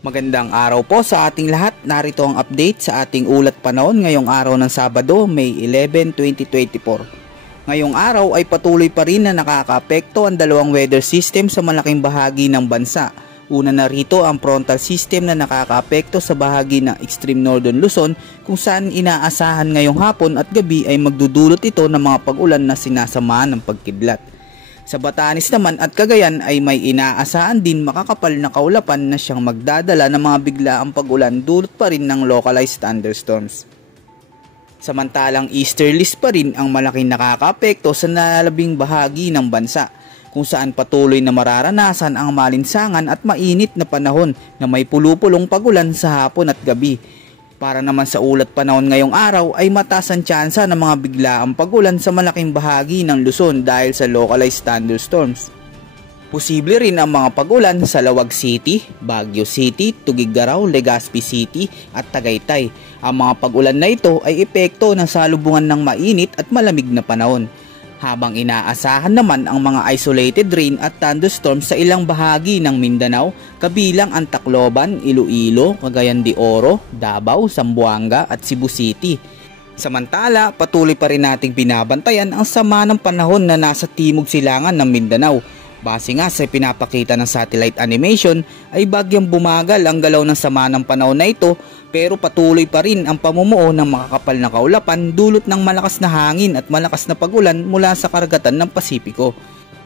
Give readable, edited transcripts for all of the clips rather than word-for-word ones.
Magandang araw po sa ating lahat. Narito ang update sa ating ulat panahon ngayong araw ng Sabado, May 11, 2024. Ngayong araw ay patuloy pa rin na nakakaapekto ang dalawang weather system sa malaking bahagi ng bansa. Una na rito ang frontal system na nakakaapekto sa bahagi ng extreme northern Luzon kung saan inaasahan ngayong hapon at gabi ay magdudulot ito ng mga pag-ulan na sinasamahan ng pagkidlat. Sa Batanes naman at Cagayan ay may inaasahan din makakapal na kaulapan na siyang magdadala ng mga biglaang pag-ulan dulot pa rin ng localized thunderstorms. Samantalang easterlies pa rin ang malaking nakakaapekto sa nalalabing bahagi ng bansa kung saan patuloy na mararanasan ang malinsangan at mainit na panahon na may pulupulong pag-ulan sa hapon at gabi. Para naman sa ulat panahon ngayong araw ay mataas ang tsansa ng mga biglaang pag-ulan sa malaking bahagi ng Luzon dahil sa localized thunderstorms. Posible rin ang mga pag-ulan sa Lawag City, Baguio City, Tuguegarao, Legazpi City at Tagaytay. Ang mga pag-ulan na ito ay epekto ng salubungan ng mainit at malamig na panahon. Habang inaasahan naman ang mga isolated rain at thunderstorms sa ilang bahagi ng Mindanao, kabilang ang Tacloban, Iloilo, Cagayan de Oro, Davao, Zamboanga at Cebu City. Samantala, patuloy pa rin nating binabantayan ang sama ng panahon na nasa timog silangan ng Mindanao. Base nga sa pinapakita ng satellite animation ay bagyang bumagal ang galaw ng sama ng panahon na ito pero patuloy pa rin ang pamumuo ng makakapal na kaulapan dulot ng malakas na hangin at malakas na pag-ulan mula sa karagatan ng Pasipiko.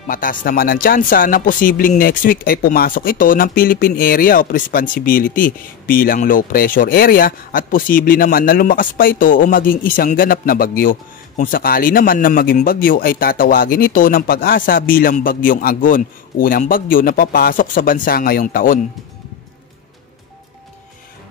Mataas naman ang tsansa na posibleng next week ay pumasok ito ng Philippine Area of Responsibility bilang low pressure area at posible naman na lumakas pa ito o maging isang ganap na bagyo. Kung sakali naman na maging bagyo ay tatawagin ito ng Pag-asa bilang Bagyong Agon, unang bagyo na papasok sa bansa ngayong taon.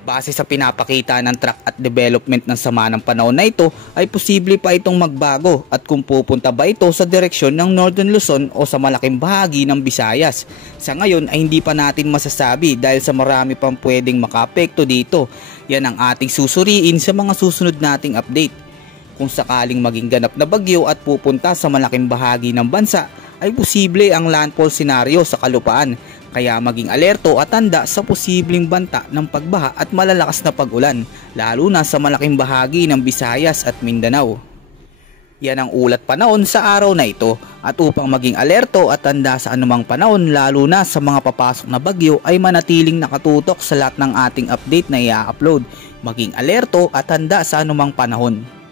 Base sa pinapakita ng track at development ng sama ng panahon na ito ay posible pa itong magbago at kung pupunta ba ito sa direksyon ng Northern Luzon o sa malaking bahagi ng Visayas. Sa ngayon ay hindi pa natin masasabi dahil sa marami pang pwedeng makaapekto dito. Yan ang ating susuriin sa mga susunod nating update. Kung sakaling maging ganap na bagyo at pupunta sa malaking bahagi ng bansa ay posible ang landfall scenario sa kalupaan. Kaya maging alerto at tanda sa posibleng banta ng pagbaha at malalakas na pag-ulan, lalo na sa malaking bahagi ng Visayas at Mindanao. Yan ang ulat panahon sa araw na ito at upang maging alerto at tanda sa anumang panahon lalo na sa mga papasok na bagyo ay manatiling nakatutok sa lahat ng ating update na i-upload. Maging alerto at tanda sa anumang panahon.